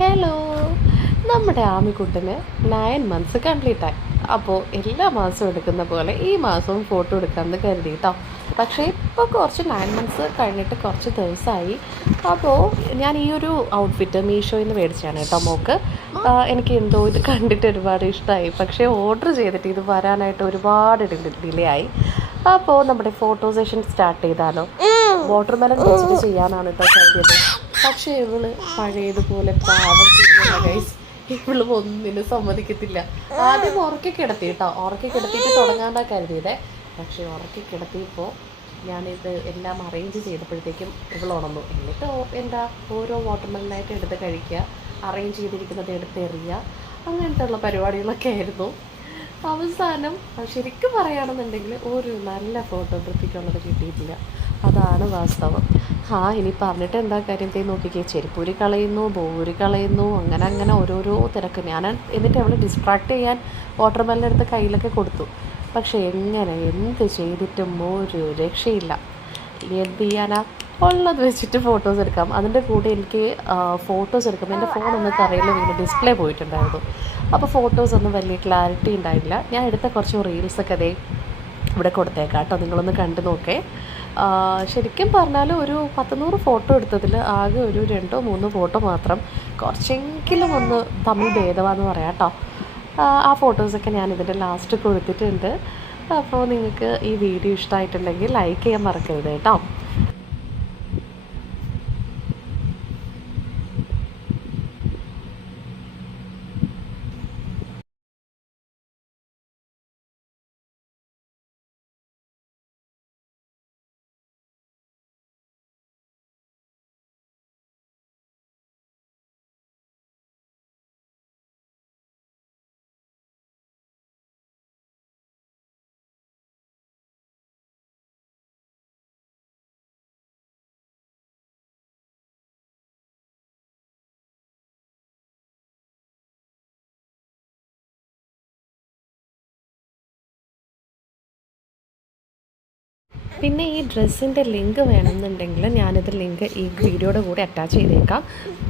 Hello, നമ്മുടെ ആമിക്കുട്ടന് 9 months complete ആയി. അപ്പോൾ എല്ലാ മാസവും എടുക്കുന്ന പോലെ ഈ മാസവും ഫോട്ടോ എടുക്കാമെന്ന് കരുതി കേട്ടോ. പക്ഷേ ഇപ്പോൾ കുറച്ച് 9 മന്ത്സ് കഴിഞ്ഞിട്ട് കുറച്ച് ദിവസമായി. അപ്പോൾ ഞാൻ ഈ ഒരു ഔട്ട്ഫിറ്റ് മീഷോയിൽ നിന്ന് മേടിച്ചാണ് കേട്ടോ മോക്ക്. എനിക്ക് എന്തോ ഇത് കണ്ടിട്ട് ഒരുപാട് ഇഷ്ടമായി. പക്ഷേ ഓർഡർ ചെയ്തിട്ട് ഇത് വരാനായിട്ട് ഒരുപാട് ഡിലേ ആയി. അപ്പോൾ നമ്മുടെ ഫോട്ടോ സെഷൻ സ്റ്റാർട്ട് ചെയ്താലോ? വാട്ടർ മെലൺ വെച്ചിട്ട് ചെയ്യാനാണ് കേട്ടോ കരുതിയത്. പക്ഷേ ഇവള് പഴയതുപോലെ പാവത്തില്ല ഗൈസ്. ഇവള് ഒന്നിനും സമ്മതിക്കത്തില്ല. ആദ്യം ഉറക്കി കിടത്തി കേട്ടോ. ഉറക്കി കിടത്തിയിട്ട് തുടങ്ങാണ്ടാ കരുതിയതേ. പക്ഷേ ഉറക്കി കിടത്തിയപ്പോൾ ഞാനിത് എല്ലാം അറേഞ്ച് ചെയ്തപ്പോഴത്തേക്കും ഇവൾ ഉണർന്നു. എന്നിട്ട് എന്താ ഓരോ വാട്ടർമെലനായിട്ട് എടുത്ത് കഴിക്കുക, അറേഞ്ച് ചെയ്തിരിക്കുന്നത് എടുത്തെറിയുക, അങ്ങനത്തെ ഉള്ള പരിപാടികളൊക്കെ ആയിരുന്നു. അവസാനം ശരിക്കും പറയുകയാണെന്നുണ്ടെങ്കിൽ ഒരു നല്ല ഫോട്ടോഗ്രാഫിക്കുള്ളത് കിട്ടിയിട്ടില്ല. അതാണ് വാസ്തവം. ഇനി പറഞ്ഞിട്ട് എന്താ കാര്യം? നോക്കിക്കേ, ചെരുപ്പൂരി കളയുന്നു, ബോരി കളയുന്നു, അങ്ങനെ ഓരോരോ തിരക്ക്. ഞാൻ എന്നിട്ട് അവളെ ഡിസ്ട്രാക്ട് ചെയ്യാൻ വാട്ടർമെലനെടുത്ത് കയ്യിലൊക്കെ കൊടുത്തു. പക്ഷേ എന്ത് ചെയ്തിട്ടും ഒരു രക്ഷയില്ല. എന്ത് ചെയ്യാനാ? ഉള്ളത് വെച്ചിട്ട് ഫോട്ടോസ് എടുക്കാം. അതിൻ്റെ കൂടെ എനിക്ക് ഫോട്ടോസ് എടുക്കുമ്പോൾ എൻ്റെ ഫോണൊന്ന് തറയിൽ വീണ് ഡിസ്പ്ലേ പോയിട്ടുണ്ടായിരുന്നു. അപ്പോൾ ഫോട്ടോസൊന്നും വലിയ ക്ലാരിറ്റി ഉണ്ടായില്ല. ഞാൻ എടുത്ത കുറച്ച് റീൽസൊക്കെ അതേ ഇവിടെ കൊടുത്തേക്കാം കേട്ടോ, നിങ്ങളൊന്ന് കണ്ടു നോക്കേ. ശരിക്കും പറഞ്ഞാൽ ഒരു 100 ഫോട്ടോ എടുത്തതിൽ ആകെ ഒരു 2-3 ഫോട്ടോ മാത്രം കുറച്ചെങ്കിലും ഒന്ന് തമ്മിൽ ഭേദമാണെന്ന് പറയാം കേട്ടോ. ആ ഫോട്ടോസൊക്കെ ഞാൻ ഇതിൻ്റെ ലാസ്റ്റ് കൊടുത്തിട്ടുണ്ട്. അപ്പോൾ നിങ്ങൾക്ക് ഈ വീഡിയോ ഇഷ്ടമായിട്ടുണ്ടെങ്കിൽ ലൈക്ക് ചെയ്യാൻ മറക്കരുത് കേട്ടോ. പിന്നെ ഈ ഡ്രസ്സിൻ്റെ ലിങ്ക് വേണമെന്നുണ്ടെങ്കിൽ ഞാനിത് ലിങ്ക് ഈ വീഡിയോയുടെ കൂടെ അറ്റാച്ച് ചെയ്തേക്കാം.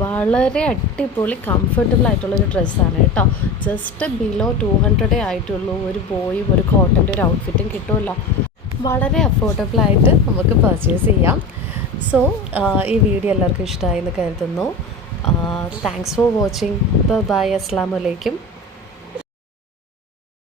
വളരെ അടിപൊളി കംഫർട്ടബിൾ ആയിട്ടുള്ളൊരു ഡ്രസ്സാണ് കേട്ടോ. ജസ്റ്റ് ബിലോ 200 ആയിട്ടുള്ളൂ. ഒരു ബോയും ഒരു കോട്ടൻ്റെ ഒരു ഔട്ട്ഫിറ്റും കിട്ടുമല്ലോ. വളരെ അഫോർഡബിളായിട്ട് നമുക്ക് പർച്ചേസ് ചെയ്യാം. സോ ഈ വീഡിയോ എല്ലാവർക്കും ഇഷ്ടമായി എന്ന് കരുതുന്നു. Thanks for watching. ബൈ. അസ്സലാമു അലൈക്കും.